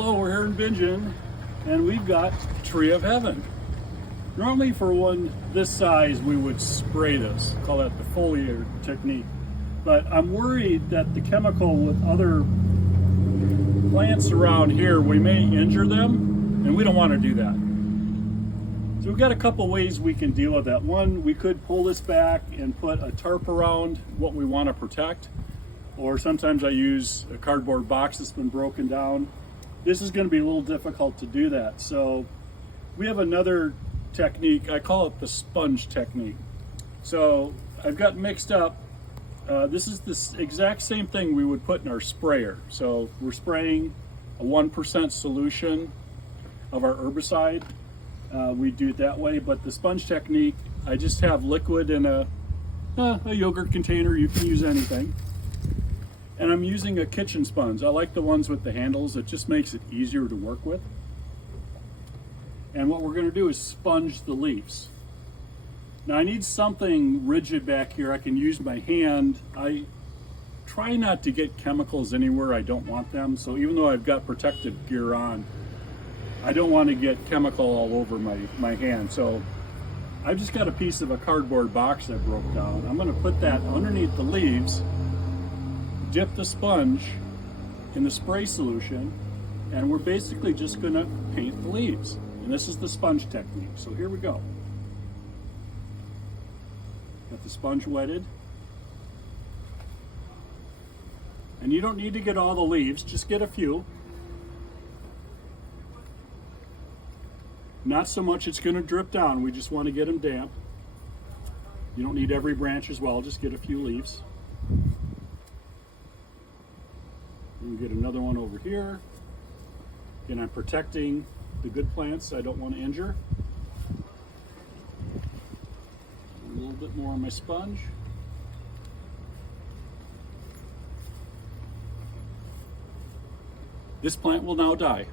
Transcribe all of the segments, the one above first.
Hello, we're here in Bingen, and we've got Tree of Heaven. Normally for one this size, we would spray this, call that the foliar technique. But I'm worried that the chemical with other plants around here, we may injure them, and we don't want to do that. So we've got a couple ways we can deal with that. One, we could pull this back and put a tarp around what we want to protect. Or sometimes I use a cardboard box that's been broken down. This is going to be a little difficult to do that. So we have another technique, I call it the sponge technique. So I've got mixed up, this is the exact same thing we would put in our sprayer. So we're spraying a 1% solution of our herbicide. We do it that way, but the sponge technique, I just have liquid in a yogurt container. You can use anything. And I'm using a kitchen sponge. I like the ones with the handles. It just makes it easier to work with. And what we're gonna do is sponge the leaves. Now I need something rigid back here. I can use my hand. I try not to get chemicals anywhere I don't want them. So even though I've got protective gear on, I don't want to get chemical all over my hand. So I've just got a piece of a cardboard box that broke down. I'm gonna put that underneath the leaves, dip the sponge in the spray solution, and we're basically just gonna paint the leaves. And this is the sponge technique. So here we go. Got the sponge wetted. And you don't need to get all the leaves, just get a few. Not so much it's gonna drip down, we just wanna get them damp. You don't need every branch as well, just get a few leaves. We get another one over here. Again, I'm protecting the good plants I don't want to injure. A little bit more on my sponge. This plant will now die,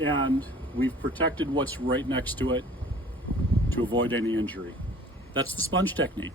and we've protected what's right next to it to avoid any injury. That's the sponge technique.